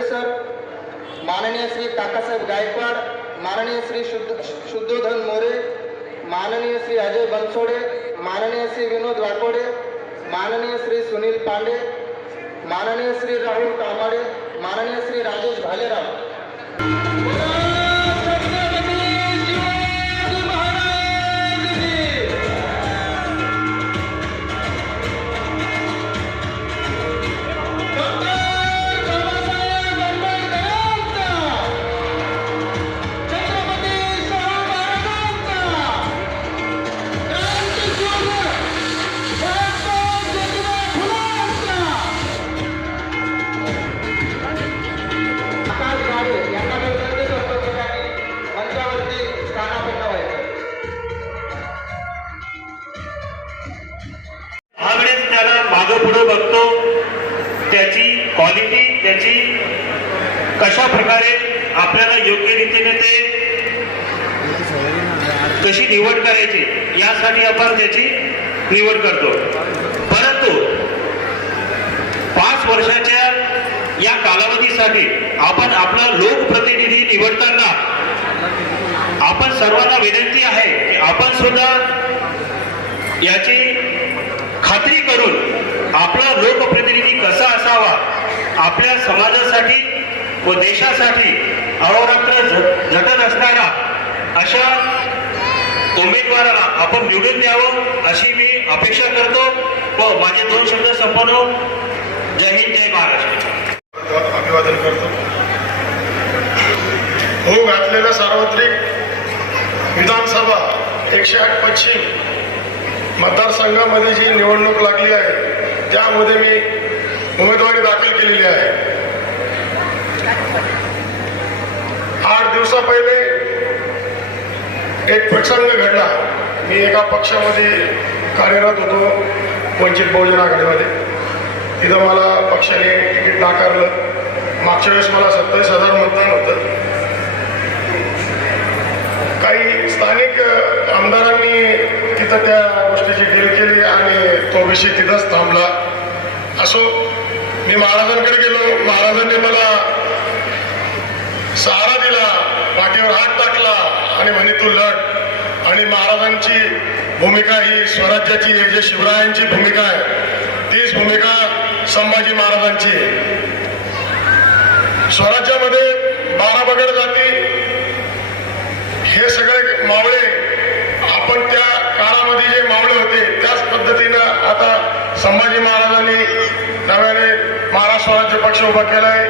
Sir माननीय श्री काकासाहेब गायकवाड माननीय श्री शुद्ध शुद्धोधन मोरे माननीय श्री अजय बनसोडे माननीय श्री विनोद वाकोडे माननीय श्री सुनील पांडे माननीय श्री राहुल कामाडे माननीय श्री राजेश भालेराव. वर्षाच्या या कालावधीसाठी आपण आपला लोकप्रतिनिधी निवडताना आपण सर्वांना विनंती आहे की आपण सुद्धा याची खात्री करून आपला लोकप्रतिनिधी कसा असावा आपल्या समाजासाठी व देशासाठी अहोरात्र झ- झटत असणारा अशा उमेदवाराला आपण निवडून द्यावं अशी मी अपेक्षा करतो. व माझे दोन शब्द संपवतो. जय हिंद जय महाराष्ट्र. अभिवादन करतो. हो घातलेल्या सार्वत्रिक विधानसभा एकशे आठ पश्चिम मतदारसंघामध्ये जी निवडणूक लागली आहे त्यामध्ये मी उमेदवारी दाखल केलेली आहे. आठ दिवसा पहिले एक प्रसंग घडला. मी एका पक्षामध्ये कार्यरत होतो वंचित बहुजन आघाडीमध्ये. तिथं मला पक्षाने तिकीट नाकारलं. मागच्या वेळेस मला सत्तावीस हजार मतदान होतं. काही स्थानिक आमदारांनी तिथं त्या गोष्टीची डील केली आणि तो विषय तिथंच थांबला. असो मी महाराजांकडे गेलो. महाराजांनी मला सहारा दिला पाठीवर हात टाकला आणि म्हणे तू लढ. आणि महाराजांची भूमिका ही स्वराज्याची जे शिवरायांची भूमिका आहे तीच भूमिका संभाजी महाराजांची. स्वराज्यामध्ये बारा बगड जाती. हे सगळे मावळे आपण त्या काळामध्ये जे मावळे होते त्याच पद्धतीनं आता संभाजी महाराजांनी नव्याने महाराष्ट्र स्वराज्य पक्ष उभा केलाय.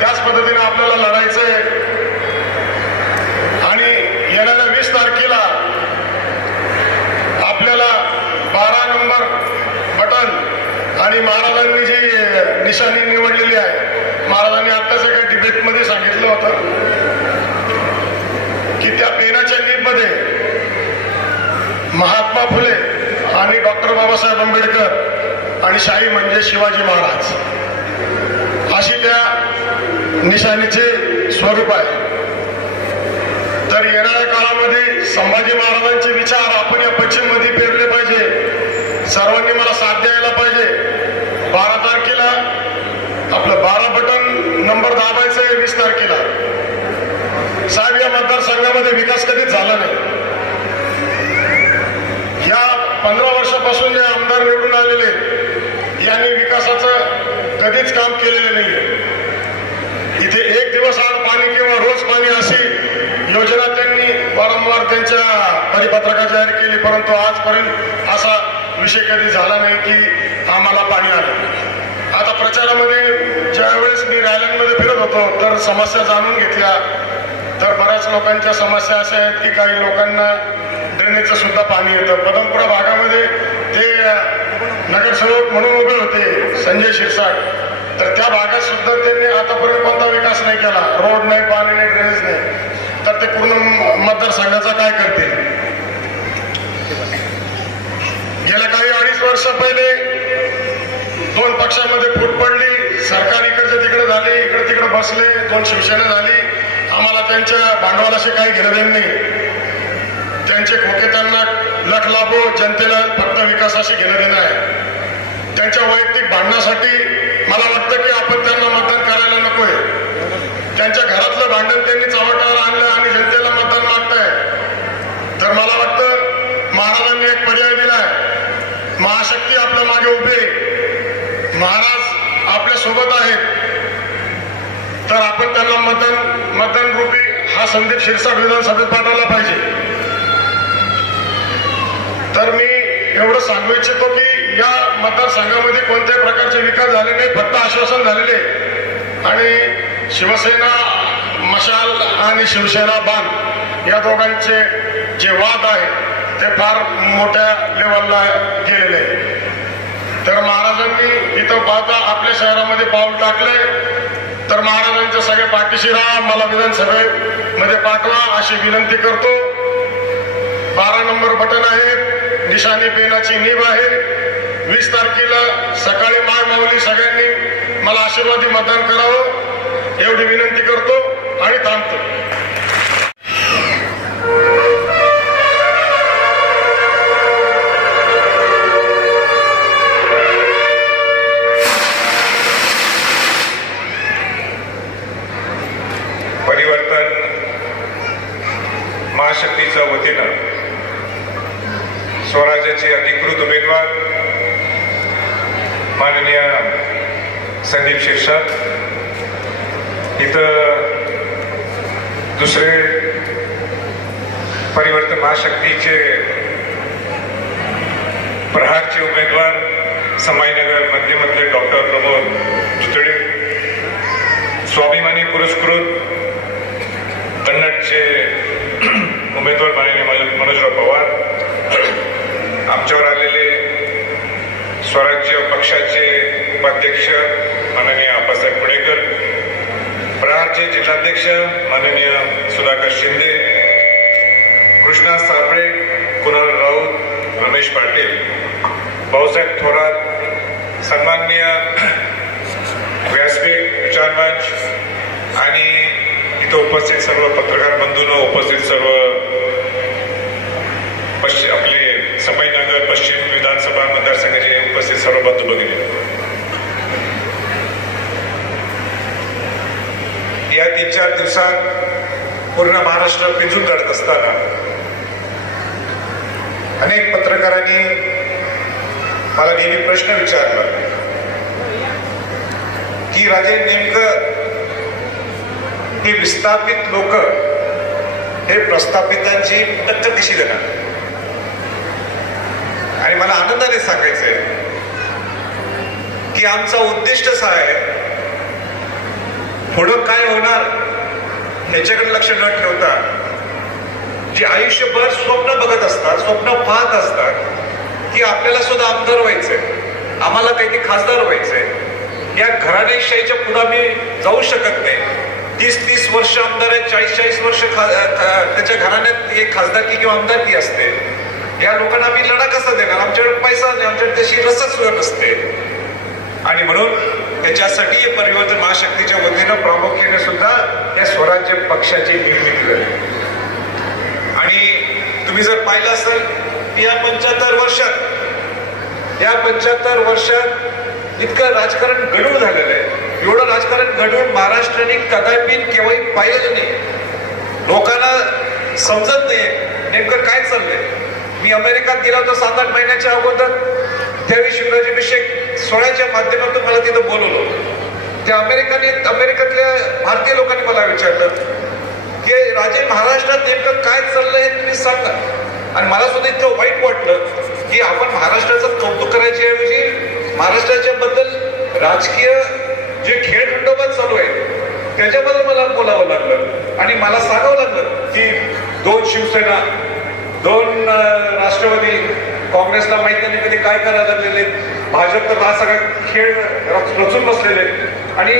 त्याच पद्धतीनं आपल्याला लढायचंय. आणि येणाऱ्या वीस तारखेला आपल्याला बारा आणि महाराजांनी जी निशाणी निवडलेली आहे महाराजांनी आत्ताच एका डिबेटमध्ये सांगितलं होतं की त्या पेनाच्या लीपमध्ये महात्मा फुले आणि डॉक्टर बाबासाहेब आंबेडकर आणि शाही म्हणजे शिवाजी महाराज. अशी त्या निशाणीचे स्वरूप आहे. तर येणाऱ्या काळामध्ये संभाजी महाराजांचे विचार आपण या पश्चिममध्ये पेरले पाहिजे. सर्वांनी मला साथ द्यायला पाहिजे. बारा तारखेला आपलं बारा बटन नंबर दाबायचं आहे वीस तारखेला. साहेब या मतदारसंघामध्ये विकास कधीच झाला नाही. या पंधरा वर्षापासून जे आमदार निवडून आलेले यांनी विकासाचं कधीच काम केलेलं नाही इथे एक दिवस आड पाणी किंवा रोज पाणी अशी योजना त्यांनी वारंवार त्यांच्या परिपत्रकात जाहीर केली परंतु आजपर्यंत असा विषय कधी झाला नाही की आम्हाला पाणी आलं. आता प्रचारामध्ये ज्यावेळेस मी रॅलीमध्ये फिरत होतो तर समस्या जाणून घेतल्या. तर बऱ्याच लोकांच्या समस्या अशा आहेत की काही लोकांना ड्रेनेजचं सुद्धा पाणी येतं. पदमपुरा भागामध्ये ते नगरसेवक म्हणून उभे होते संजय शिरसाट. तर त्या भागात सुद्धा त्यांनी आतापर्यंत कोणता विकास नाही केला. रोड नाही पाणी नाही ड्रेनेज नाही. तर ते पूर्ण मतदारसंघाचा काय करतील? गेल्या काही अडीच वर्ष पहिले दोन पक्षामध्ये फूट पडली. सरकार इकडच्या तिकडे झाले इकडे तिकडे बसले दोन शिवसेना झाली. आम्हाला त्यांच्या भांडवलाशी काही घेणं नाही. त्यांचे खोके त्यांना लख लाभो जनतेला फक्त विकासाशी घेणं देणं आहे. त्यांच्या वैयक्तिक भांडणासाठी मला वाटतं की आपण त्यांना मतदान करायला नकोय. त्यांच्या घरातलं भांडण त्यांनी चव्हाट्यावर आणलं आणि जनतेला मतदान मागताय. तर मला वाटतं महाराजांनी एक पर्याय दिलाय महाशक्ती आपल्या मागे उभे. महाराज आपल्यासोबत आहेत. तर आपण त्यांना मतदान मतदान रूपी हा संदेश शिरसाट विधानसभेत पाठवला पाहिजे. तर मी एवढं सांगू इच्छितो की या मतदारसंघामध्ये कोणत्याही प्रकारचे विकास झाले नाही फक्त आश्वासन झालेले आणि शिवसेना मशाल आणि शिवसेना बांध या दोघांचे जे वाद आहे ते फार मोठ्या लेवलला गेलेले आहे. तर महाराजांनी इथं पाहता आपल्या शहरामध्ये पाऊल टाकले तर महाराजांच्या सगळे पाठीशी राहा मला विधानसभेमध्ये पाठवा अशी विनंती करतो. बारा नंबर बटन आहे निशाणी पेनाची नीब आहे. वीस तारखेला सकाळी माय माऊली सगळ्यांनी मला आशीर्वादी मतदान करावं एवढी विनंती करतो आणि थांबतो परिवर्तन महाशक्तीच्या वतीनं स्वराज्याचे अधिकृत उमेदवार माननीय संदीप शिरसाट. इथं दुसरे परिवर्तन महाशक्तीचे प्रहारचे उमेदवार समाईनगर मध्यमधले डॉक्टर प्रमोद जुतडे स्वाभिमानी पुरस्कृत कन्नडचे उमेदवार माननीय मनोजराव पवार आमच्यावर आलेले स्वराज्य पक्षाचे उपाध्यक्ष माननीय आप्पासाहेब पुणेकर प्रहारचे जिल्हाध्यक्ष माननीय सुधाकर शिंदे कृष्णा साबळे कुणाल राऊत रमेश पाटील भाऊसाहेब थोरात सन्माननीय व्यासपीठ विचारमंच आणि इथं उपस्थित सर्व पत्रकार बंधूंनो उपस्थित सर्व पश्चिम आपले संभाजीनगर पश्चिम विधानसभा मतदारसंघाचे उपस्थित सर्व बंधू भगिनी. या तीन चार दिवसात पूर्ण महाराष्ट्र पिंजून काढत असताना अनेक पत्रकारांनी मला नेहमी प्रश्न विचारला की राजे नेमकं हे विस्थापित लोक हे प्रस्थापितांची टक्कर दिशी देणार? आणि मला आनंदाने सांगायचंय की आमचा उद्दिष्टच आहे पुढं काय होणार? ह्याच्याकडे लक्ष न ठेवता जे आयुष्यभर स्वप्न बघत असतात स्वप्न पाहत असतात की आपल्याला सुद्धा आमदार व्हायचंय. आम्हाला काही खासदार व्हायचंय. या घराणेशाहीच्या पुढं आम्ही जाऊ शकत नाही. तीस तीस वर्ष आमदार आहेत चाळीस चाळीस वर्ष खा- त्याच्या घराण्यात एक खासदारकी किंवा आमदारकी असते. या लोकांना आम्ही लढा कसा देणार? आमच्याकडे पैसा नाही आमच्याकडे तशी रसच नसते. आणि म्हणून त्याच्यासाठी हे परिवर्तन महाशक्तीच्या वतीनं प्रामुख्याने सुद्धा या स्वराज्य पक्षाची निर्मिती झाली. आणि तुम्ही जर पाहिलं असेल या पंच्याहत्तर वर्षात या पंच्याहत्तर वर्षात इतकं राजकारण घडवून झालेलं आहे. एवढं राजकारण घडवून महाराष्ट्राने कदापि केव्हाही पाहिलं नाही. लोकांना समजत नाही नेमकं काय चाललंय. मी अमेरिकात गेला होतो सात आठ महिन्याच्या अगोदर. त्यावेळी शिवराजाभिषेक सोहळ्याच्या माध्यमातून मला तिथं बोलवलं त्या अमेरिकाने अमेरिकेतल्या भारतीय लोकांनी मला विचारलं की राजे महाराष्ट्रात नेमकं काय चाललंय हे तुम्ही सांगा. आणि मला सुद्धा इतकं वाईट वाटलं की आपण महाराष्ट्राचं कौतुक करायच्या ऐवजी महाराष्ट्राच्या बद्दल राजकीय जे खेळ खंडोबात चालू आहे त्याच्याबद्दल मला बोलावं लागलं. आणि मला सांगावं लागलं की दोन शिवसेना दोन राष्ट्रवादी काँग्रेसला माहिती नाही कधी काय करायला लागलेले भाजप तर हा सगळा खेळ रचून बसलेले आणि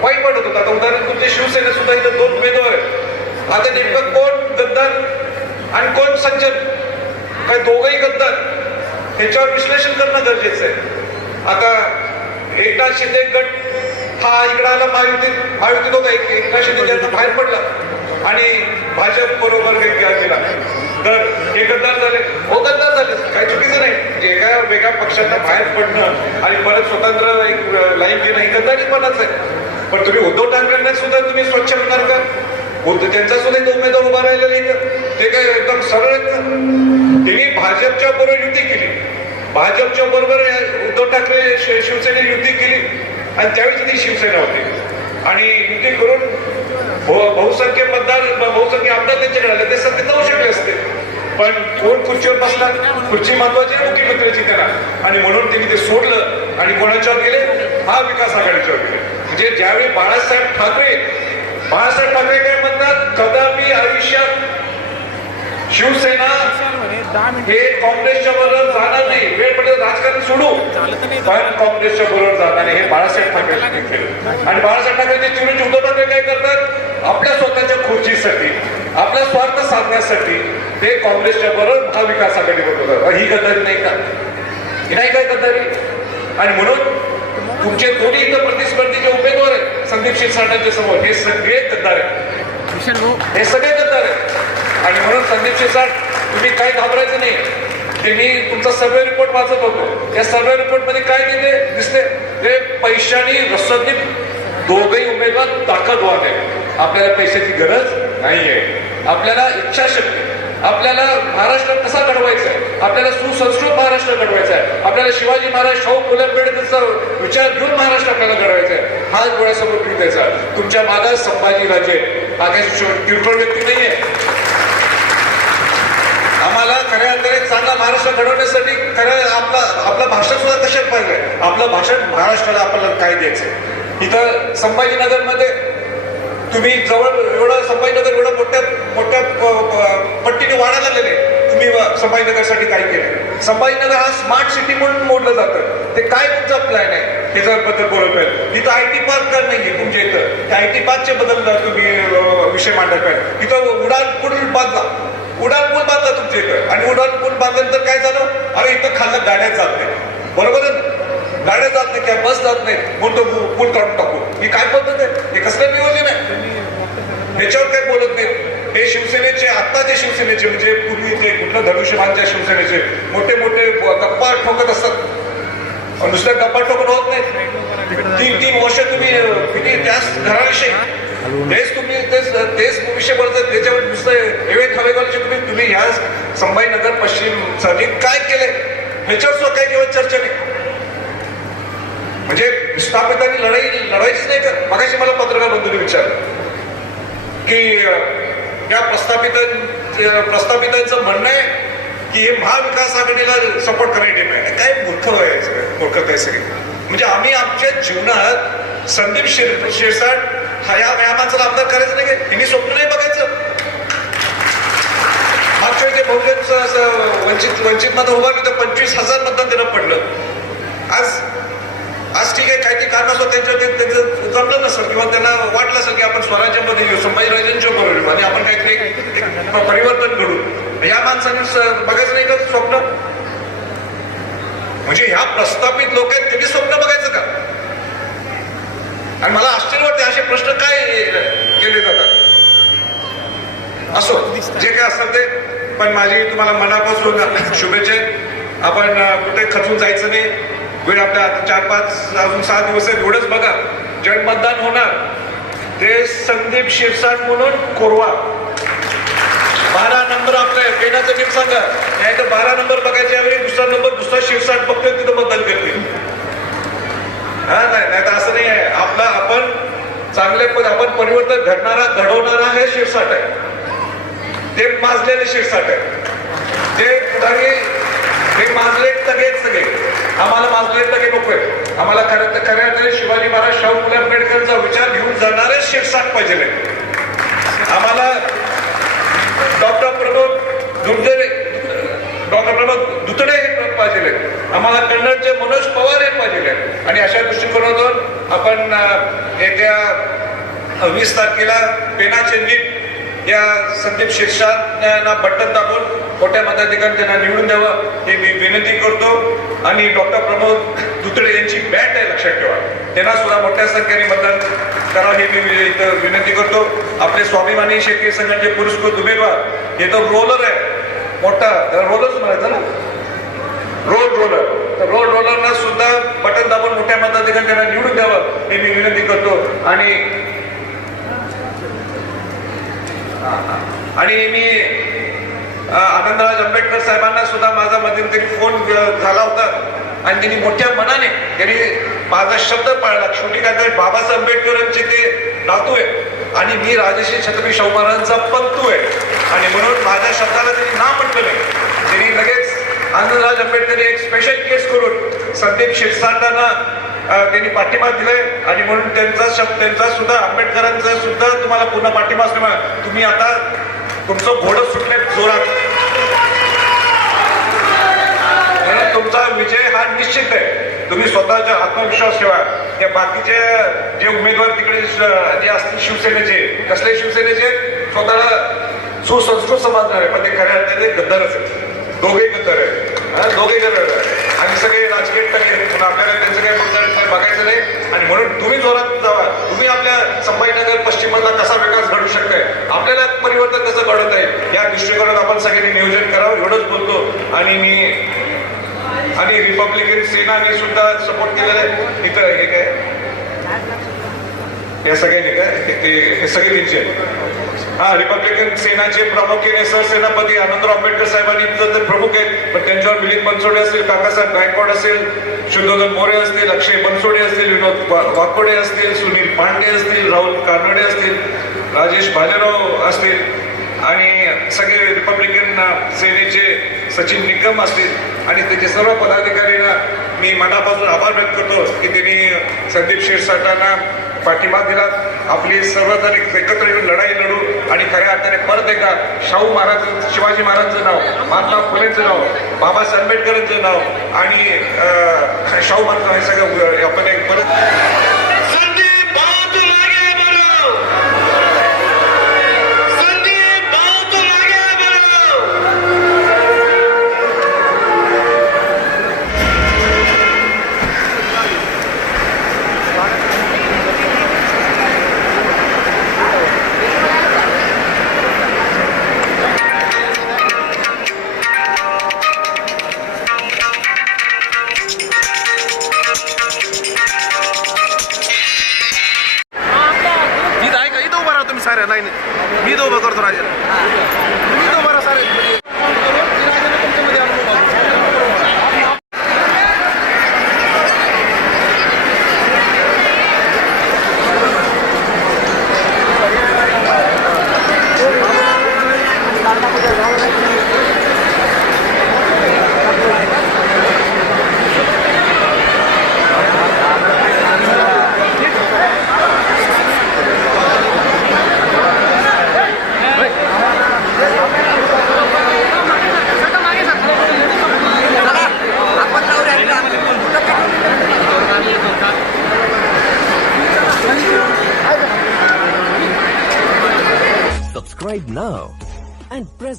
वाईट वाटत होतं. आता उदाहरण तुमच्या शिवसेनेत सुद्धा इथं दोन उमेदवार आहेत. आता नेमकं कोण गद्दार आणि कोण सज्जन? काय दोघंही गद्दार? त्याच्यावर विश्लेषण करणं गरजेचं आहे. आता एकनाथ शिंदे गट हा इकडे आला महायुतीत महायुतीत होता एकनाथ शिंदे त्यांना बाहेर पडला. आणि भाजप बरोबर गेला. तर हे गद्दार झाले. हो गद्दार झाले. काही चुकीचं नाही. जे एका वेगळ्या पक्षांना बाहेर पडणं आणि परत स्वतंत्र एक लाईन घेणं ही गद्दारीपणाच आहे. पण तुम्ही उद्धव ठाकरेंना सुद्धा तुम्ही स्वच्छ होणार का? उद्ध- त्यांचा सुद्धा एक उमेदवार उभा राहिलेला इथं ते काय एकदम सरळ आहेत त्यांनी भाजपच्या बरोबर युती केली. भाजपच्या बरोबर उद्धव ठाकरे शि- शिवसेने युती केली. आणि त्यावेळी ती शिवसेना होती. आणि युती करून बहुसंख्य मतदार बहुसंख्य आमदार त्यांच्याकडे आले ते सत्य जाऊ शकले असते पण कोण खुर्चीवर बसला खुर्ची महत्वाची आहे मुख्यमंत्र्याची त्याला. आणि म्हणून त्यांनी ते सोडलं आणि कोणाच्यावर गेले? महाविकास आघाडीच्यावर गेले. म्हणजे ज्यावेळी बाळासाहेब ठाकरे बाळासाहेब ठाकरे काय म्हणतात? कदापि आयुष्यात शिवसेना हे काँग्रेसच्या बरोबर जाणार नाही. वेळ पडेल राजकारण सोडू. पण काँग्रेसच्या बरोबर जाणार नाही. हे बाळासाहेब ठाकरे केलं. आणि बाळासाहेब ठाकरेचे चिरून उद्धव ठाकरे काय करतात? आपल्या स्वतःच्या खुर्चीसाठी आपला स्वार्थ साधण्यासाठी ते काँग्रेसच्या बरोबर महाविकास आघाडी बरोबर ही गद्दारी नाही का? ही नाही काय गद्दारी? आणि म्हणून तुमचे दोन्ही इथं प्रतिस्पर्धी जे उमेदवार आहेत. संदीप शिरसाटांच्या समोर. हे सगळे गद्दार आहेत. हे सगळे गद्दार आहेत. आणि म्हणून संदीप सर तुम्ही काय घाबरायचं नाही. त्यांनी तुमचा सर्वे रिपोर्ट वाचत होतो. त्या सर्वे रिपोर्टमध्ये काय दिले? दिसते ते पैशाने रसदीत दोघही उमेदवार ताकद व्हावे आपल्याला पैशाची गरज नाहीये. आपल्याला इच्छाशक्ती आपल्याला महाराष्ट्र कसा घडवायचा आहे? आपल्याला सुसंस्कृत महाराष्ट्र घडवायचा आहे. आपल्याला शिवाजी महाराज शाहू फुले आंबेडकरचा विचार घेऊन महाराष्ट्र आपल्याला घडवायचा आहे. हाच डोळ्यासमोर घेऊन द्यायचा तुमच्या मागास संभाजी राजे किरकोळ व्यक्ती नाहीये. आम्हाला खऱ्या अर्थाने चांगला महाराष्ट्र घडवण्यासाठी खरं आपला आपलं भाषण सुद्धा कशात पाहिजे. आपलं भाषण महाराष्ट्राला आपल्याला काय द्यायचं इथं संभाजीनगरमध्ये तुम्ही जवळ एवढं संभाजीनगर एवढं मोठ्या मोठ्या प- पट्टीने वाढायला लागलेले तुम्ही संभाजीनगरसाठी काय केलं? संभाजीनगर हा स्मार्ट सिटी म्हणून मोडलं जातं. ते काय तुमचा प्लॅन आहे? त्याच्याबद्दल बोलत आहे तिथं आय टी पार्क का नाहीये तुमच्या इथं. त्या आय टी पार्कच्या बद्दल तुम्ही विषय मांडत आहे तिथं उडान पुढील बाजला उडान पूल बांधला तुमच्या इथं. आणि उडान पूल बांधल्यानंतर काय झालं? अरे इथं खाल्लं गाड्या जात नाही बरोबर आहे? गाड्या जात नाही काय बस जात नाही म्हणून तो पूल काढून टाकू ही काय पद्धत आहे? हे कसलं निवडली नाही याच्यावर काही बोलत नाही हे शिवसेनेचे आत्ताचे शिवसेनेचे म्हणजे पूर्वीचे कुठलं धनुष्यमानच्या शिवसेनेचे मोठे मोठे गप्पा ठोकत असतात. दुसऱ्या नुसत्या गप्पा ठोकत होत नाही तीन तीन वर्ष तुम्ही किती त्याच घराविषयी तेच तुम्ही तेच तेच भविष्यभर जर त्याच्यावर नुसतं एवे थवेगावचे तुम्ही तुम्ही ह्या संभाजीनगर पश्चिमसाठी काय केले? ह्याच्यावर सुद्धा काही दिवस चर्चा नाही. म्हणजे विस्थापितांनी लढाई लढायच नाही का मगाशी मला पत्रकार बंधूंनी विचारलं की या प्रस्थापितां प्रस्थापितांचं म्हणणं आहे की हे महाविकास आघाडीला सपोर्ट करायची नाही. काय मूर्ख व्हायचं मूर्खता आहे सगळी. म्हणजे आम्ही आमच्या जीवनात संदीप शिर शिरसाट हा या या माणसाला आमदार करायचं नाही का त्यांनी स्वप्न नाही बघायचं. मागच्या ते बहुजन असं वंचित वंचित मध्ये उभारलं तर पंचवीस हजार मतदान त्यांना पडलं. आज आज ठीक आहे काही कारण असतो त्यांच्या त्यांचं जमलं नसेल किंवा त्यांना वाटलं असेल की आपण स्वराज्यामध्ये येऊ संभाजीराजांच्या बरोबर आणि आपण काहीतरी एक- परिवर्तन घडू. या माणसाने बघायचं नाही का स्वप्न? म्हणजे ह्या प्रस्थापित लोक आहेत त्यांनी स्वप्न बघायचं का? आणि मला आश्चर्य वाटते असे प्रश्न काय केले जातात? असो जे काय असतात ते. पण माझी तुम्हाला मनापासून शुभेच्छा आपण कुठे खचून जायचं नाही. वेळ आपल्या चार पाच अजून सहा दिवस आहे एवढंच बघा जण मतदान होणार. ते संदीप शिरसाट म्हणून कोरवा. बारा नंबर आपल्या पेनाचं नीट सांगा नाही तर बारा नंबर बघायच्या वेळी दुसरा नंबर दुसरा शिरसाट बघतोय तिथं मतदान करतील. हा नाही नाही तर असं नाही आहे आपला आपण चांगले पण आपण परिवर्तन घडणारा घडवणारा हे शिरसाट आहे. ते माजलेले शिरसाट आहे. ते तगे हे माजले तगेत सगळे. आम्हाला माजले तगे नको आम्हाला खरं तर खऱ्या अर्थाने शिवाजी महाराज शाहू फुले आंबेडकरचा विचार घेऊन जाणारे शिरसाट पाहिजे आम्हाला डॉक्टर प्रमोद दुर्दरे डॉक्टर प्रमोद दुतडे हे पाहिजे आम्हाला कन्नडचे मनोज पवार हे पाहिजे आणि अशा दृष्टिकोनातून आपण येत्या वीस तारखेला पेनाचे नीट या संदीप शिरसाटना बटन दाबून मोठ्या मताधिकारी त्यांना निवडून द्यावं हे मी विनंती करतो. आणि डॉक्टर प्रमोद दुतडे यांची बॅट आहे लक्षात ठेवा. त्यांना सुद्धा मोठ्या संख्येने मतदान करावं हे मी इथं विनंती करतो. आपले स्वाभिमानी शेतकरी संघाचे पुरस्कृत उमेदवार हे तर रोलर आहे. मोठा त्याला रोलच म्हणायचं ना? Road roller. तर रोड रोलरना सुद्धा बटन दाबून मोठ्या मताधिकारी त्यांना निवडून द्यावं हे मी विनंती करतो. आणि आणि मी आनंदराज आंबेडकर साहेबांना सुद्धा माझा मध्यंतरी फोन झाला होता. आणि त्यांनी मोठ्या मनाने त्यांनी माझा शब्द पाळला शेवटी काय बाबासाहेब आंबेडकरांचे ते नातू आहे आणि मी राजश्री छत्रपती शाहू महाराजांचा पंतू आहे. आणि म्हणून माझ्या शब्दाला त्यांनी ना म्हटलं नाही त्यांनी लगेच आनंदराज आंबेडकर एक स्पेशल केस करून संदीप शिरसाटांना त्यांनी पाठिंबा दिलाय. आणि म्हणून त्यांचा शब्द त्यांचा सुद्धा आंबेडकरांचा सुद्धा तुम्हाला पुन्हा पाठिंबा असल्यामुळे तुम्ही आता तुमचं घोडं सुटले जोरात. म्हणून तुमचा विजय हा निश्चित आहे. तुम्ही स्वतःचा आत्मविश्वास ठेवा. त्या बाकीचे जे उमेदवार तिकडे जे असतील शिवसेनेचे कसले शिवसेनेचे? स्वतःला सुसंस्कृत समजणार आहे. पण ते खऱ्या अर्थाने गद्दारच आहे दोघेही गद्दार आहे दोघेही दोघे गद्दार आहे आणि सगळे राजकीय टक्के पण आपल्याला त्यांचं काही बघता बघायचं नाही. आणि म्हणून तुम्ही जोरात जावा. तुम्ही आपल्या संभाजीनगर पश्चिम मधला कसा विकास घडू शकताय? आपल्याला परिवर्तन कसं घडत आहे या दृष्टिकोनात आपण सगळ्यांनी नियोजन करावं एवढंच बोलतो. आणि मी आणि रिपब्लिकन सेनाने सुद्धा सपोर्ट केलेला आहे. इथं हे काय? या सगळ्यांनी काय? ते हे सगळे त्यांचे हा रिपब्लिकन सेनाचे प्रामुख्याने सरसेनापती आनंदराव आंबेडकर साहेबांनी इथं तर प्रमुख आहेत पण त्यांच्यावर मिलिंद बनसोडे असतील काकासाहेब गायकवाड असेल शुद्धोधन मोरे असतील अक्षय बनसोडे असतील विनोद वा- वाकोडे असतील सुनील पांडे असतील राहुल कानडे असतील राजेश भालेराव असतील आणि सगळे रिपब्लिकन सेनेचे सचिन निकम असतील आणि त्याचे सर्व पदाधिकाऱ्यांना मी मनापासून आभार व्यक्त करतो की त्यांनी संदीप शिरसाटांना पाठिंबा दिला. आपली सर्वजण एकत्र येऊन लढाई लढू आणि खऱ्या अर्थाने परत एकदा शाहू महाराज शिवाजी महाराजांचं नाव महात्मा फुलेंचं नाव बाबासाहेब आंबेडकरांचं नाव आणि शाहू महाराज हे सगळं आपण एक परत